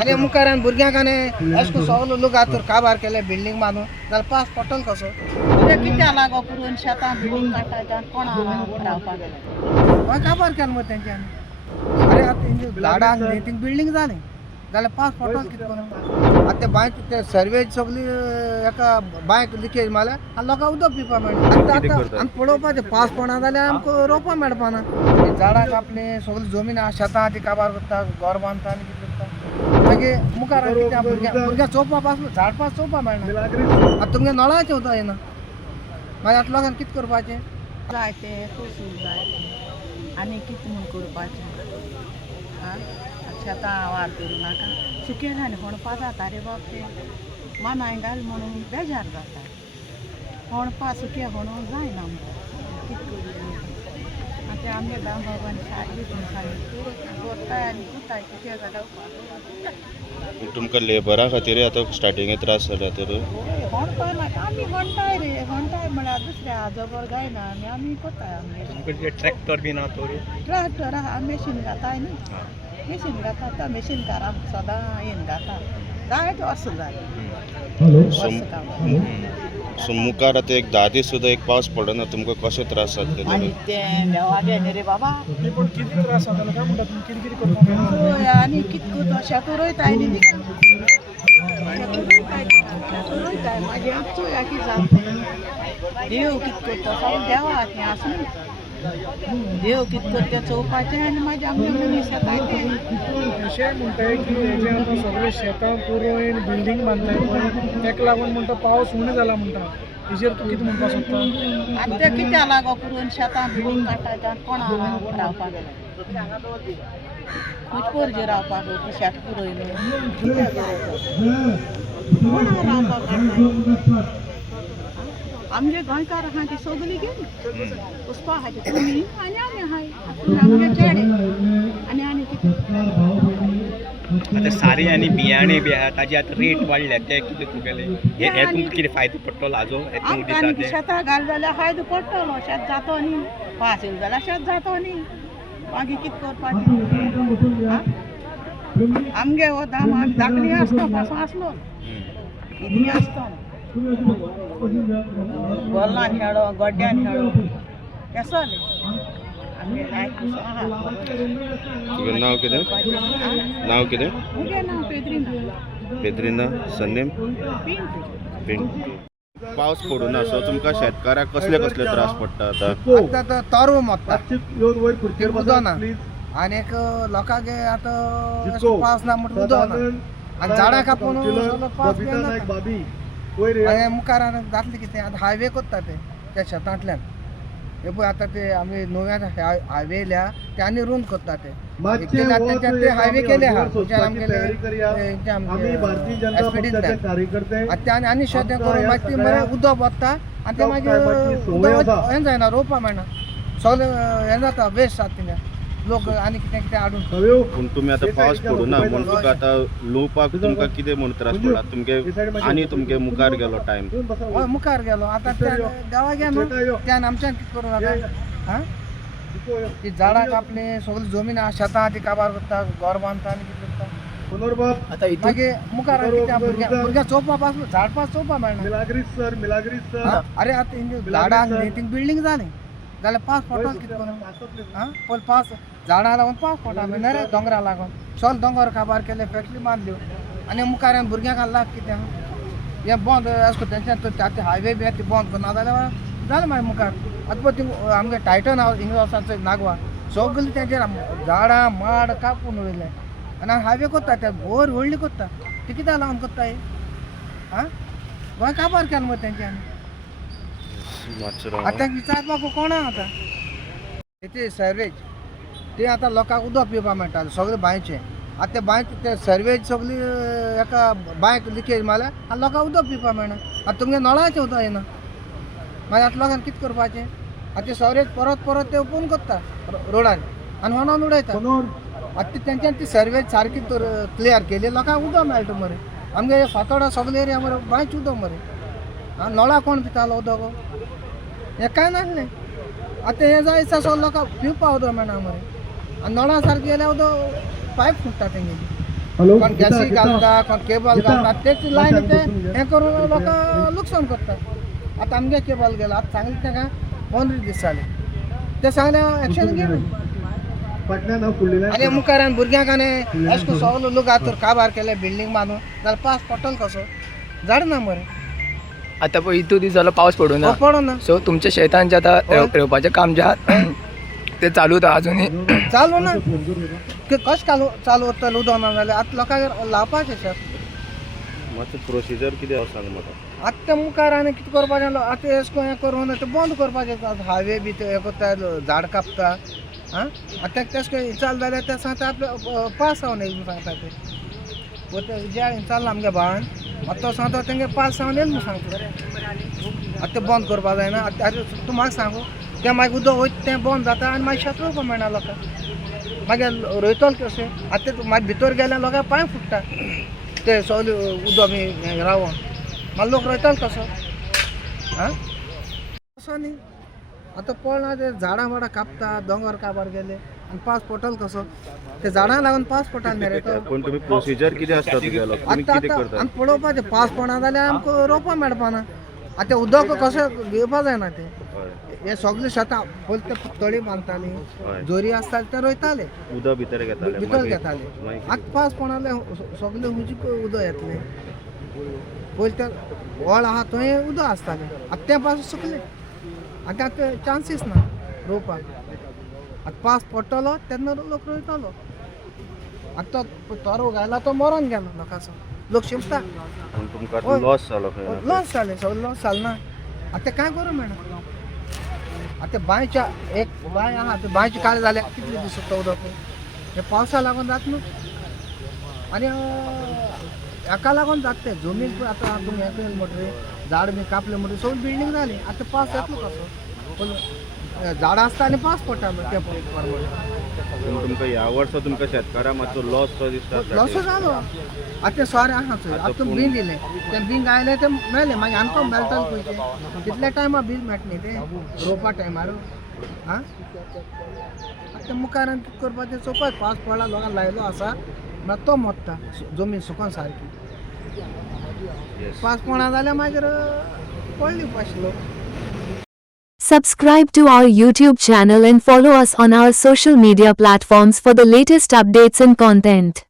आणि मुखारान भुरग्यांकाने अशें सगलो लोक आतां काबार केले बिल्डींग बांदून जाल्यार पास पडटलो कसो कित्या लागो पुरून शेतां बिल्डींग काडटा कोणा रावपाक हय काबार केलो मरे तेंच्यांनी अरे आतां झाडां थिंग बिल्डींग जाली जाल्यार पास पडटलो कितें करून आतां ते बांय ते सर्वेज सगळी एका बांयक लिकेज मारल्या आनी लोकांक उदक पिवपा मेळना आतां आमी पळोवपाचें पावस पडना जाल्यार आमकां रोवपा मेळपाना झाडां कापली सगळी जमीन आहा शेतां ती काबार करता घर बांदता आनी कितें करता मागीर मुखार कितें भुरग्यांक चोवपा पास झाड पास चोवपा मेळना आतां तुमगे नळा चोवता येना मागीर आतां लोकांक कितें करपाचें जाय तें पोसूंक जाय आनी कितें म्हूण करपाचें आं शेतां वाड करूं नाका सुकें आनी होणपा जाता रे बाप ते मानाय घाल म्हणून बेजार जाता होणपा सुकें होणूंक जायना आमकां कितें करूं आतां आमगे दाम बाबान शाद दिवून सांगलें करताय आनी कोताय कितें जाल्यार तुमकां लेबरा खातीर आतां स्टार्टिंगे त्रास जाल्या तर होणपा नाका आमी होणटाय रे होणटाय म्हळ्यार दुसऱ्या जबर जायना आनी आमी कोताय आमगे ट्रॅक्टर बीन आहा तो ट्रॅक्टर आहा मशीन घाताय न्ही मशीन घाता आतां मशीनकार आमकां सदां येवन घाता जायत वर्स सो मुखार आतां एक 10 दीस सुद्दां एक पावस पडना तुमकां कशे त्रास जातले आनी तें देवागे न्ही रे बाबा पूण कितें त्रास जातालो काय म्हणटा तुमी कितें कितें करपाक आनी कितें करता शेतां रोयताय न्ही रोयताय मागीर आमचो कितें जाता देव कितें करता सगळें देवा हातीन आसा न्ही देव कितें करता चोवपाचें आनी मागीर आमचे मनीस येताय ते अशें म्हणटाय की हेजे आतां सगळे शेतां पुरोयन बिल्डींग बांदताय पळय तेका लागून म्हणटा पावस उणो जाला म्हणटा हेजेर तूं कितें म्हणपाक सोदता आतां तें कित्या लागो पुरून शेतां बिल्डींग काडटा कोणा रावपाक खूब पोरजे रावपाक ती शेत पुरोयलो कोणा रावपाक काडटाय आमगे गोंयकार आहा ती सगळीं गेली वचपा आहा ती तुमी आनी आमी आहाय आमगे चेडे आनी कितें आतां सारी आनी बियाणे बी आहा ताजे आतां रेट वाडल्या ते कितें तुगेले हे तुमकां कितें फायदो पडटलो हाजो तुमकां दिता ते शेतां घाल जाल्यार फायदो पडटलो शेत जातो न्ही पास येयलो जाल्यार शेत जातो न्ही मागीर कितें करपाचें आमगे हो दाम आमी धाकली आसता पासो आसलो इतली आसता गोल्लान खेळो गोड्ड्यान खेळो तें चले आमगे लायफ आहा तुगेलें नांव कितें नांव कितें मुगे नांव पेद्रीना पेद्रीना सरनेम पिंटू पावस पडूना सो तुमकां शेतकाराक कसले कसले त्रास पडटा आतां आतां तरव मोडटा उदक ना आनी एक लोकांक आतां पावस ना म्हणटा उदक ना आनी झाडां कापून पावस येना आनी मुखार जातलें कितें आतां हायवे कोत्ता ते त्या शेतांतल्यान हे पळय आतां ते आमी नव्यान हायवे येयल्या ते आनी रूंद कोत्ता ते ते हायवे केले आहा आनी शेतां करून मागीर ती मरे उदक वता आनी ते मागीर उदक हें जायना रोवपा मेळना सगळें हें जाता वेस्ट जाता थिंगा लोक आनी कितें कितें हाडून पूण तुमी आतां पावस पडूना म्हूण तुका आतां लुवपाक तुमकां कितें म्हूण त्रास पडटा तुमगे आनी तुमगे मुखार गेलो टायम हय मुखार गेलो आतां देवा घे न्हू त्यान आमच्यान कितें करूं आतां आं ती झाडां कापली सगळी जमीन आहा शेतां ती काबार करता घर बांदता आनी कितें करता मागीर मुखार भुरग्यांक चोवपा पास झाड पास चोवपा मेळना अरे आतां झाडां थिंग बिल्डींग जाली जाल्यार पावस पडटलो कितें करून आं पयलीं पावस झाडां लागून पावस पडटा न्हय रे दोंगरा लागून सगळे दोंगर काबार केले फॅक्टरी बांदल्यो आनी मुखार भुरग्यांक लाग कितें हें बंद अशें करून हायवे बी ती बंद करना जाल्यार जालें मागीर मुखार आतां पळय ती आमगे टायटन इंग्लीश वचपाचो नागवा सगळीं तेंचेर झाडां माड कापून उडयले आनी हायवे कोत्ता ते भर व्हडली कोत्ता ती कित्याक लागून कोत्ता हे आं गोंय काबार केलें मरे तेंच्यांनी आतां विचारपाक कोणा आतां ते सर्वेज ते आतां लोकांक उदक पिवपा मेळटालें सगळें बांयचें आतां ते बांय ते सर्वेज सगळी एका बांयक लिकेज मारल्या आनी लोकांक उदक पिवपा मेळना आतां तुमगे नळाचें उदक येना मागीर आतां लोकांक कितें करपाचें आतां ते सर्वेज परत परत ते ओपन करता रोडार आनी व्हरोन उडयता आतां तेंच्यांनी ती सर्वेज सारकी क्लियर केली लोकांक उदक मेळटा मरे आमगे फातोडा सगळे एरिया मरे बांयचें उदक मरे नळा कोण पितालो उदक हें कांय नासलें आतां हें जाय दिसा लोकांक पिवपा उदक मेळना मरे आनी नळा सारकी गेल्यार उदक पायप फुट्टा तेंगेली कोण गॅसी घालता कोण केबल घालता त्याची लाईन ते हे करून लोक नुकसान करतात आता आमगे केबल गेला आता सांगितलं का 15 दीस जाले ते सांगल्या ऍक्शन घेऊन आणि मुखारान भुरग्यांक आनी अशें करून सगलो लोक आतर काबार केले बिल्डींग बांदून जाल्यार पावस पडटलो कसो झाड ना मरे आता पळय इतू दीस जालो पावस पडूना पडो ना सो तुमच्या शेतान जे आता रोवपाचें काम जे आहा ते चालू आहा अजुनूय चालू ना कशें चालू उरतलें उदक ना जाल्यार आतां लोकांक लावपाचें शेत मातशें प्रोसिजर कितें आसा सांग म्हाका आतां ते मुखार आनी कितें करपाचें आतां अशें हें करून ते बंद करपाचें हायवे बी ते हें करता झाड कापता आं आतां तेश कोन चाल जाल्यार ते सांगता आपले पास जावन येयले सांगता ते ज्या चालला आमगे भावान आतां तो सांगता तेंगे पास जावन येयले म्हूण सांगता आतां ते बंद करपा जायना आतां तूं म्हाका सांगू तें मागीर उदक वयता तें बंद जाता आनी मागीर शेत रोवपा मेळना लोकांक मागीर रोयतलो कशें आतां मागीर भितर गेल्यार लोकांक पांय फुट्टा ते सगलें उदक बी रावोन मागीर लोक रोयतलो कसो आं कसो न्ही आतां पळना ते झाडां वाडां कापता दोंगर काबार गेले आनी पावस पडटलो कसो ते झाडांक लागून पावस पडटा न्ही रे तो पण तुम्ही प्रोसिजर कितें आसता तुगेलो तुमी आतां कितें आतां करता आमी पळोवपाचें पावस पडना जाल्यार आमकां रोवपा मेळपाना आतां उदक कशें घेवपा जायना तें हे सगळें शेतां पयलीं ते तळी बांदतालीं जोरी आसताली ते रोयताले उदक भितर घेताले भितर घेताले आतां पावस पडना सगळें हुजीक उदक येतलें पयलीं ते व्हळ आहा थंय उदक आसतालें आतां तें पावस सुकलें आतां चान्सीस ना रोवपाक आतां पावस पडटलो तेन्ना लोक रोयतलो आतां तोरो घायला तो मरोन गेलो लोकांचो लोक शिंपता पूण तुमकां लॉस जालो खंय लॉस जालें सगळें लॉस जालें ना आतां कांय करूं मेळना आतां बांयच्या एक बांय आहा ते बांयचे काळे जाले कितले दीस तो उदक हे पावसा लागून जाता न्हू आनी हाका लागून जाता तें जमीन पळय आतां तुमी हें केलें म्हणटरी झाड बी कापले म्हणटरी सगळी बिल्डींग जाली आतां पावस येतलो कसो पूण झाडां आसता आनी पावस पडटालो त्या प्रमाणे पूण तुमकां ह्या वर्सा तुमकां शेतकाराक मातसो लॉस सो दिसता लॉस जालो आतां सोरे आहा चोय आतां बीं दिलें तें बीं गायलें तें मेळ्ळें मागीर आमकां मेळटलें पयशे तितल्या टायमार बील मेळटा न्ही तें रोवपा टायमार आं आतां मुखार कितें करपाचें चोपय पावस पडला लोकांक लायलो आसा मागीर तो मोडटा जमीन सुकोन सारकी पावस पडना जाल्यार मागीर पडली उपाशी Subscribe to our YouTube channel and follow us on our social media platforms for the latest updates and content.